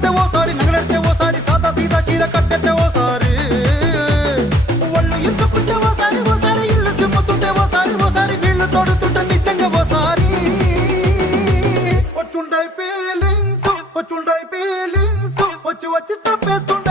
కొడితే ఓసారి నగలెడితే ఓసారి సాదా సీదా చీర కట్టెత్తే ఓసారి ఒళ్ళు ఇసుకుంటే ఓసారి ఓసారి ఇల్లు సిమ్ముతుంటే ఓసారి ఓసారి నీళ్లు తోడుతుంటే నిజంగా ఓసారి వచ్చుండై ఫీలింగ్స్ వచ్చి వచ్చి చంపేస్తుండే